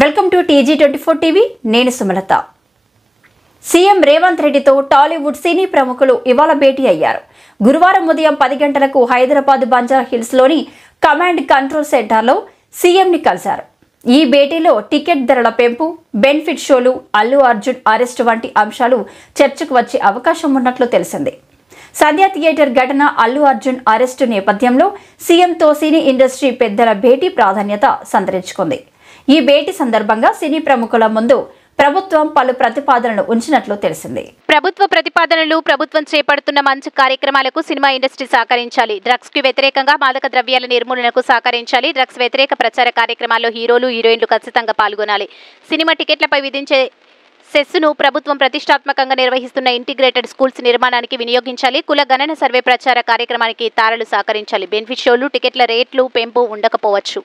Welcome to TG24 TV. నేను Sumalatha. CM Revanth రెడ్డితో టాలీవుడ్ సినీ ప్రముఖులు ఇవాళ భేటీ అయ్యారు. గురువారం ఉదయం 10 గంటలకు హైదరాబాద్ బంజారా హిల్స్ లోని కమాండ్ కంట్రోల్ సెంటర్లో సీఎంని కలిశారు. ఈ భేటీలో టికెట్ ధరల పెంపు, బెనిఫిట్ షోలు, అల్లు అర్జున్ అరెస్ట్ వంటి అంశాలు చర్చకు వచ్చే అవకాశం ఉన్నట్లు తెలిసింది. సంధ్య థియేటర్ ఘటన, అల్లు అర్జున్ అరెస్టు నేపథ్యంలో సీఎంతో సినీ ఇండస్ట్రీ పెద్దల భేటీ ప్రాధాన్యత సంతరించుకుంది. ఈ భేటీ సందర్భంగా సినీ ప్రముఖుల ముందు ప్రభుత్వం పలు ప్రతిపాదనలు ఉంచినట్లు తెలిసింది. ప్రభుత్వం చేపడుతున్న మంచి కార్యక్రమాలకు సినిమా ఇండస్ట్రీ సహకరించాలి. డ్రగ్స్ కి వ్యతిరేకంగా మాదక ద్రవ్యాల నిర్మూలనకు సహకరించాలి. డ్రగ్స్ వ్యతిరేక ప్రచార కార్యక్రమాల్లో హీరోలు, హీరోయిన్లు ఖచ్చితంగా పాల్గొనాలి. సినిమా టికెట్లపై విధించే సెస్సును ప్రభుత్వం ప్రతిష్టాత్మకంగా నిర్వహిస్తున్న ఇంటిగ్రేటెడ్ స్కూల్స్ నిర్మాణానికి వినియోగించాలి. కుల గణన సర్వే ప్రచార కార్యక్రమానికి తారలు సహకరించాలి. బెనిఫిట్ షోలు, టికెట్ల రేట్లు పెంపు ఉండకపోవచ్చు.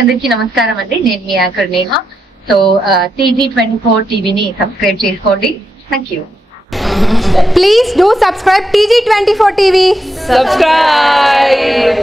అందరికీ నమస్కారం అండి. నేను మీ యాంకర్ నేహ. సో TG24 టీవీని సబ్స్క్రైబ్ చేసుకోండి. Thank you. Please do subscribe TG24 TV. Subscribe.